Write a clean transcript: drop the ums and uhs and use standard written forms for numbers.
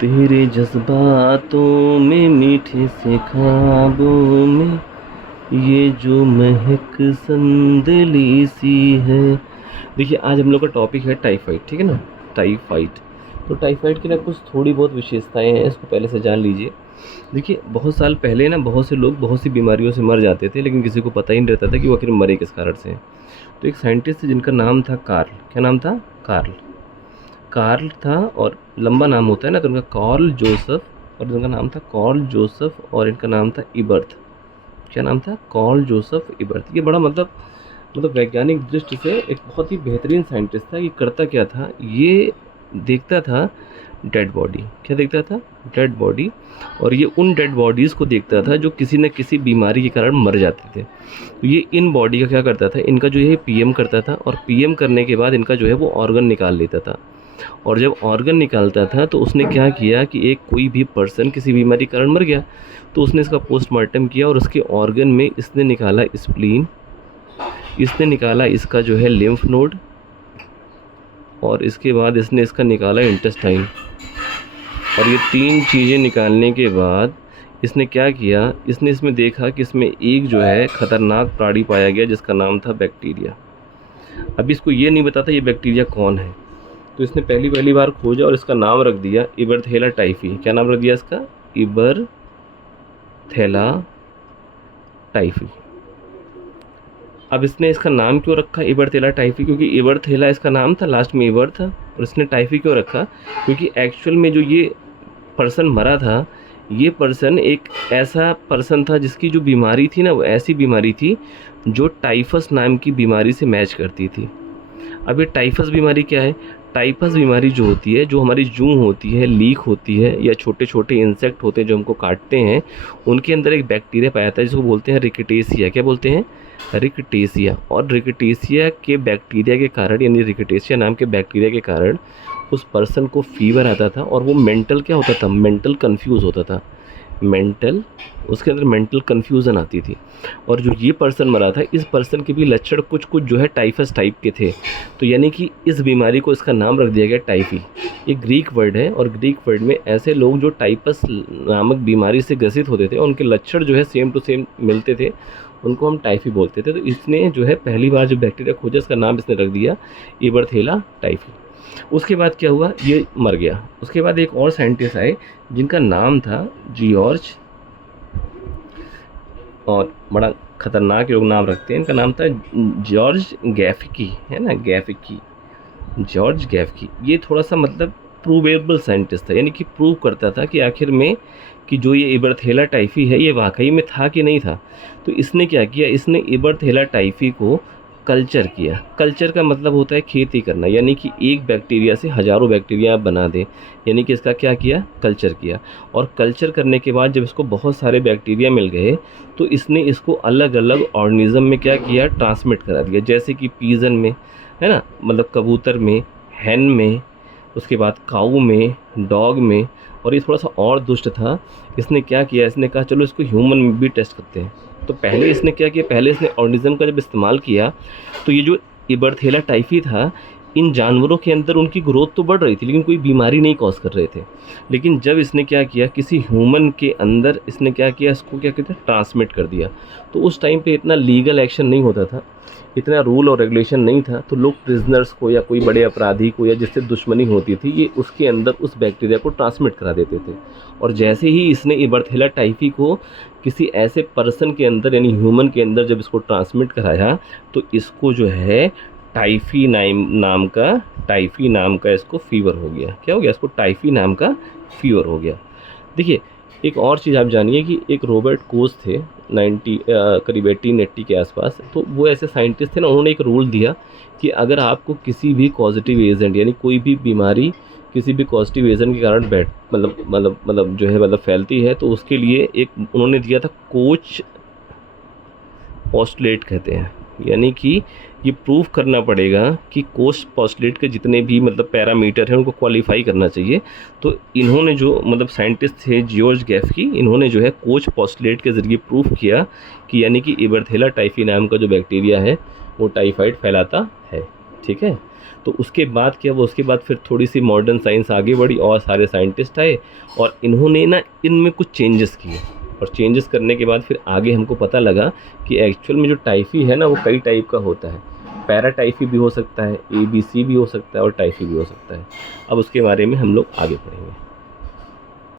तेरे जज्बातों में मीठे से ख्वाबों में ये जो महक संदली सी है। देखिए आज हम लोग का टॉपिक है टाइफाइड, ठीक है ना। टाइफाइड, तो टाइफाइड की ना कुछ थोड़ी बहुत विशेषताएं हैं, इसको पहले से जान लीजिए। देखिए बहुत साल पहले ना बहुत से लोग बहुत सी बीमारियों से मर जाते थे, लेकिन किसी को पता ही नहीं रहता था कि वो आखिर मरे किस कारण से। तो एक साइंटिस्ट थे जिनका नाम था कार्ल। क्या नाम था? कार्ल। कार्ल था और लंबा नाम होता है ना, तो उनका कार्ल जोसेफ, और उनका नाम था कार्ल जोसेफ, और इनका नाम था इबर्थ। क्या नाम था? Karl Joseph Eberth. ये बड़ा मतलब वैज्ञानिक दृष्टि से एक बहुत ही बेहतरीन साइंटिस्ट था। ये करता क्या था, ये देखता था डेड बॉडी। क्या देखता था? Dead body. और ये उन डेड बॉडीज़ को देखता था जो किसी न किसी बीमारी के कारण मर जाते थे। तो ये इन बॉडी का क्या करता था, इनका जो है पीएम करता था, और पीएम करने के बाद इनका जो है वो ऑर्गन निकाल लेता था। और जब ऑर्गन निकालता था तो उसने क्या किया कि एक कोई भी पर्सन किसी बीमारी के कारण मर गया तो उसने इसका पोस्टमार्टम किया, और उसके ऑर्गन में इसने निकाला स्प्लीन, इसने निकाला इसका जो है लिम्फ नोड, और इसके बाद इसने इसका निकाला इंटेस्टाइन। और ये तीन चीज़ें निकालने के बाद इसने क्या किया, इसने इसमें देखा कि इसमें एक जो है ख़तरनाक प्राणी पाया गया जिसका नाम था बैक्टीरिया। अब इसको ये नहीं बताता ये बैक्टीरिया कौन है, तो इसने पहली बार खोजा और इसका नाम रख दिया इबरथेला टाइफी। क्या नाम रख दिया इसका? इबरथेला टाइफी। अब इसने इसका नाम क्यों रखा इबरथेला टाइफी? क्योंकि इबरथेला इसका नाम था, लास्ट में इबर था। और इसने टाइफी क्यों रखा? क्योंकि एक्चुअल में जो ये पर्सन मरा था, ये पर्सन एक ऐसा पर्सन था जिसकी जो बीमारी थी ना, वो ऐसी बीमारी थी जो टाइफस नाम की बीमारी से मैच करती थी। अब ये टाइफस बीमारी क्या है? टाइफस बीमारी जो होती है, जो हमारी जूं होती है, लीक होती है, या छोटे छोटे इंसेक्ट होते हैं जो हमको काटते हैं, उनके अंदर एक बैक्टीरिया पाया जाता है जिसको बोलते हैं रिकेटेसिया। क्या बोलते हैं? रिकेटेसिया। और रिकेटेसिया के बैक्टीरिया के कारण, यानी रिकेटेसिया नाम के बैक्टीरिया के कारण उस पर्सन को फीवर आता था, और वो मेंटल क्या होता था? मेंटल कन्फ्यूज़ होता था। मेंटल, उसके अंदर मेंटल कन्फ्यूज़न आती थी। और जो ये पर्सन मरा था, इस पर्सन के भी लक्षण कुछ कुछ जो है टाइफस टाइप के थे। तो यानी कि इस बीमारी को इसका नाम रख दिया गया टाइफी। ये ग्रीक वर्ड है, और ग्रीक वर्ड में ऐसे लोग जो टाइफस नामक बीमारी से ग्रसित होते थे, उनके लक्षण जो है सेम टू सेम मिलते थे, उनको हम टाइफी बोलते थे। तो इसने जो है पहली बार जो बैक्टीरिया खोजा, इसका नाम इसने रख दिया इबरथेला टाइफी। उसके बाद क्या हुआ, ये मर गया। उसके बाद एक और साइंटिस्ट आए जिनका नाम था जियोर्ज, और बड़ा खतरनाक लोग नाम रखते हैं, इनका नाम था जॉर्ज गैफकी, है ना, गैफकी, जॉर्ज गैफकी। ये थोड़ा सा मतलब प्रूवेबल साइंटिस्ट था, यानी कि प्रूव करता था कि आखिर में कि जो ये इबरथेला टाइफी है ये वाकई में था कि नहीं था। तो इसने क्या किया, इसने इबरथेला टाइफी को कल्चर किया। कल्चर का मतलब होता है खेती करना, यानी कि एक बैक्टीरिया से हज़ारों बैक्टीरिया आप बना दें, यानी कि इसका क्या किया? कल्चर किया। और कल्चर करने के बाद जब इसको बहुत सारे बैक्टीरिया मिल गए तो इसने इसको अलग अलग ऑर्गेनिज्म में क्या किया? ट्रांसमिट करा दिया। जैसे कि पीजन में, है ना, मतलब कबूतर में, हैन में, उसके बाद काऊ में, डॉग में। और ये थोड़ा सा और दुष्ट था, इसने क्या किया, इसने कहा चलो इसको ह्यूमन में भी टेस्ट करते हैं। तो पहले इसने क्या किया, पहले इसने ऑर्गेनिज्म का जब इस्तेमाल किया तो ये जो इबरथेला टाइफी था, इन जानवरों के अंदर उनकी ग्रोथ तो बढ़ रही थी लेकिन कोई बीमारी नहीं कॉज कर रहे थे। लेकिन जब इसने क्या किया, किसी ह्यूमन के अंदर इसने क्या किया, इसको क्या कहते हैं, ट्रांसमिट कर दिया। तो उस टाइम पे इतना लीगल एक्शन नहीं होता था, इतना रूल और रेगुलेशन नहीं था, तो लोग प्रिजनर्स को या कोई बड़े अपराधी को या जिससे दुश्मनी होती थी, ये उसके अंदर उस बैक्टीरिया को ट्रांसमिट करा देते थे। और जैसे ही इसने इबरथेला टाइफी को किसी ऐसे पर्सन के अंदर, यानी ह्यूमन के अंदर जब इसको ट्रांसमिट कराया, तो इसको जो है टाइफी टाइफी नाम का इसको फीवर हो गया। क्या हो गया? इसको टाइफी नाम का फीवर हो गया। देखिए एक और चीज़ आप जानिए कि एक रॉबर्ट कोच थे, करीब 1880 के आसपास। तो वो ऐसे साइंटिस्ट थे ना, उन्होंने एक रूल दिया कि अगर आपको किसी भी पॉजिटिव एजेंट, यानी कोई भी बीमारी किसी भी पॉजिटिव एजेंट के कारण जो है फैलती है, तो उसके लिए एक उन्होंने दिया था कोच पोस्टुलेट कहते हैं। यानी कि ये प्रूव करना पड़ेगा कि कोच पोस्टुलेट के जितने भी पैरामीटर हैं उनको क्वालिफाई करना चाहिए। तो इन्होंने जो साइंटिस्ट थे जियोर्ज गैफकी, इन्होंने जो है कोच पोस्टुलेट के ज़रिए प्रूव किया कि यानी कि इबरथेला टाइफी नाम का जो बैक्टीरिया है वो टाइफाइड फैलाता है। ठीक है, तो उसके बाद क्या हुआ, उसके बाद फिर थोड़ी सी मॉडर्न साइंस आगे बढ़ी और सारे साइंटिस्ट आए और इन्होंने ना इनमें कुछ चेंजेस किए, और चेंजेस करने के बाद फिर आगे हमको पता लगा कि एक्चुअल में जो टाइफी है ना वो कई टाइप का होता है। पैराटाइफी भी हो सकता है, ABC भी हो सकता है और टाइफी भी हो सकता है। अब उसके बारे में हम लोग आगे पढ़ेंगे।